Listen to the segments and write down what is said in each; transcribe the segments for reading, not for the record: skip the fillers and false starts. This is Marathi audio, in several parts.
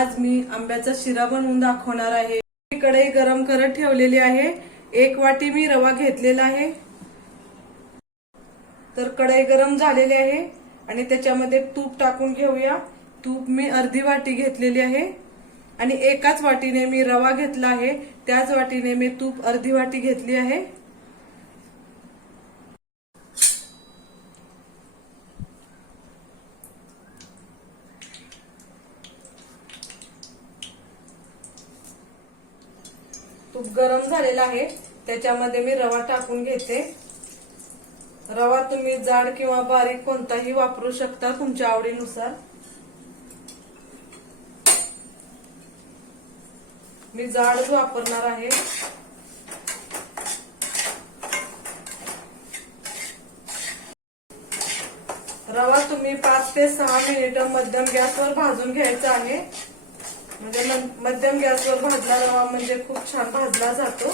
आज मी आंब्याचा शिरा बनवून दाखवणार आहे। कढई गरम करत ठेवलेली आहे। 1 वाटी मी रवा घेतलेला आहे। तर कढई गरम झालेली आहे आणि त्याच्यामध्ये तूप टाकून घेऊया। तूप मी अर्धी वाटी घेतलेली आहे आणि एकाच वाटीने मी रवा घेतला आहे, त्याच वाटीने मी तूप अर्धी वाटी घेतली आहे। तूप गरम झालेला आहे, त्याच्यामध्ये मी रवा टाकून घेते। रवा तुम्ही जाड किंवा बारीक कोणताही वापरू शकता तुमच्या आवडीनुसार। मी जाडच वापरणार आहे। रवा तुम्ही 5 ते 6 मिनिट मध्यम गॅसवर भाजून घ्यायचा आहे। म्हणजे मध्यम गॅसवर भाजला रवा म्हणजे खूप छान भाजला जातो।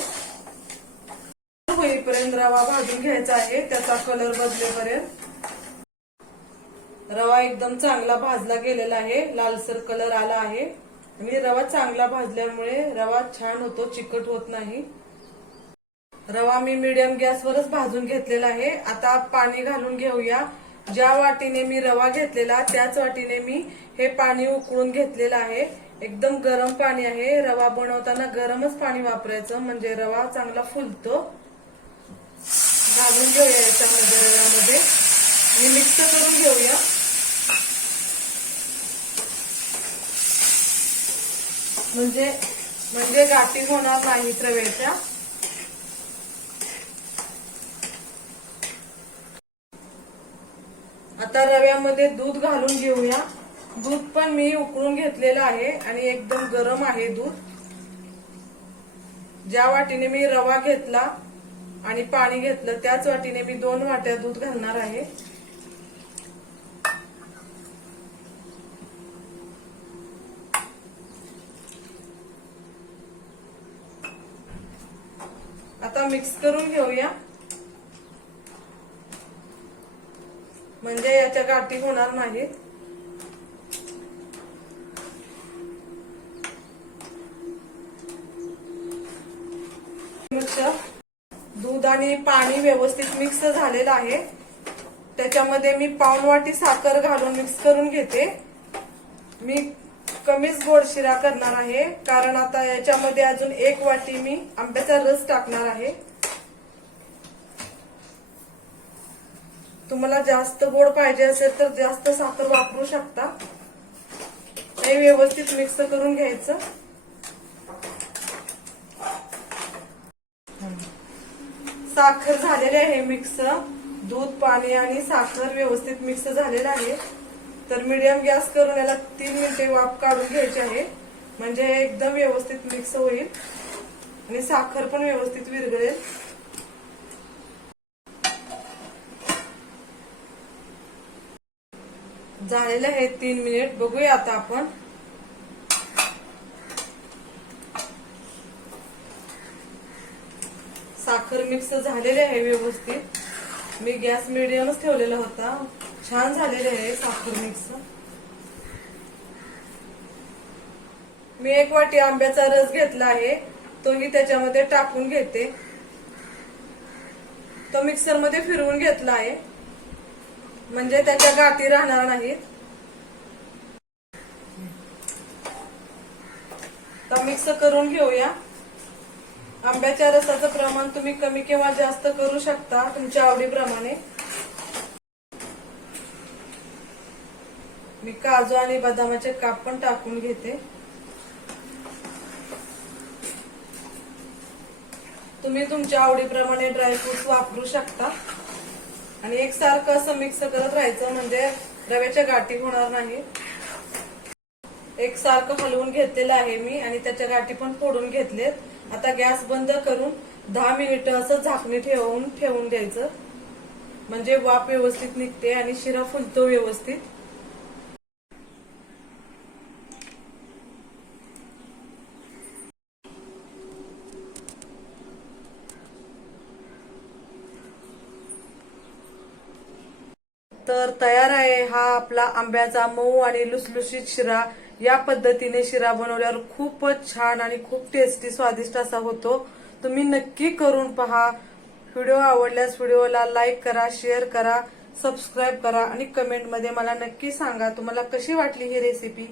होईपर्यंत रवा भाजून घ्यायचा आहे, त्याचा कलर बदलेपर्यंत। रवा एकदम चांगला भाजला गेलेला आहे, लालसर कलर आला आहे आणि रवा चांगला भाजल्यामुळे रवा छान होतो, चिकट होत नाही। रवा मी मीडियम गॅसवरच भाजून घेतलेला आहे। आता पाणी घालून घेऊया। ज्या वाटीने मी रवा घेतलेला त्याच वाटीने मी हे पाणी उकळून घेतलेलं आहे। एकदम गरम पाणी आहे। रवा बनवताना गरमच पाणी वापरायचं म्हणजे रवा चांगला फुलतो। घालून घेऊया याच्यामध्ये रव्यामध्ये आणि मिक्स करून घेऊया। म्हणजे गाठी होणार नाहीत रव्याच्या। आता रव्यामध्ये दूध घालून घेऊया। दूध पण मी उकळून घेतलेलं आहे आणि एकदम गरम आहे दूध। ज्या वाटीने मी रवा घेतला आणि पाणी घेतलं त्याच वाटीने मी 2 वाट्या दूध घालणार आहे। आता मिक्स करून घेऊया म्हणजे याच्या गाठी होणार नाहीत। दूध आणि पाणी व्यवस्थित मिक्स झालेलं आहे। त्याच्यामध्ये मी पाऊण वाटी साखर घालून मिक्स करून घेते। मी कमीच गोड शिरा करणार आहे कारण आता याच्यामध्ये अजून 1 वाटी मी आंब्याचा रस टाकणार आहे। तुम्हाला जास्त गोड पाहिजे असेल तर जास्त साखर वापरू शकता। हे व्यवस्थित मिक्स करून घ्यायचं। साखर झालेले आहे मिक्स। दूध, पाणी आणि साखर व्यवस्थित मिक्स झालेलं आहे। तर मीडियम गॅस करून याला 3 मिनिटे वाफ काढून घ्यायची आहे म्हणजे एकदम व्यवस्थित मिक्स होईल आणि साखर पण व्यवस्थित विरघळेल। झालेले आहे 3 मिनिट। बघूया आता आपण। साखर मिक्स झालेले आहे व्यवस्थित। मी गॅस मीडियमच ठेवलेला होता। छान झालेले आहे साखर मिक्स। मी 1 वाटी आंब्याचा रस घेतला आहे, तोही त्याच्यामध्ये टाकून घेते। तो मिक्सर मध्ये फिरवून घेतला आहे म्हणजे त्याच्या गाठी राहणार नाहीत। तर मिक्स करून घेऊया। आंब्याच्या रसाचं प्रमाण तुम्ही कमी किंवा जास्त करू शकता तुमच्या आवडीप्रमाणे। मी काजू आणि बदामाचे काप पण टाकून घेते। तुम्ही तुमच्या आवडीप्रमाणे ड्रायफ्रुट्स वापरू शकता आणि एकसारखं असं मिक्स करत राहायचं म्हणजे रव्याच्या गाठी होणार नाही। एकसारखं हलवून घेतलेलं आहे मी आणि त्याच्या गाठी पण फोडून घेतलेत। आता गॅस बंद करून 10 मिनिटं असं झाकणी ठेवून द्यायचं म्हणजे वाफ व्यवस्थित निघते आणि शिरा फुलतो व्यवस्थित। तर तयार आहे हा आपला आंब्याचा मऊ आणि लुसलुशीत शिरा। या पद्धतीने शिरा बनवल्यावर खूपच छान आणि खूप टेस्टी स्वादिष्ट असा होतो। तुम्ही नक्की करून पहा। व्हिडिओ आवडल्यास व्हिडिओला लाईक करा, शेअर करा, सबस्क्राईब करा आणि कमेंटमध्ये मला नक्की सांगा तुम्हाला कशी वाटली ही रेसिपी।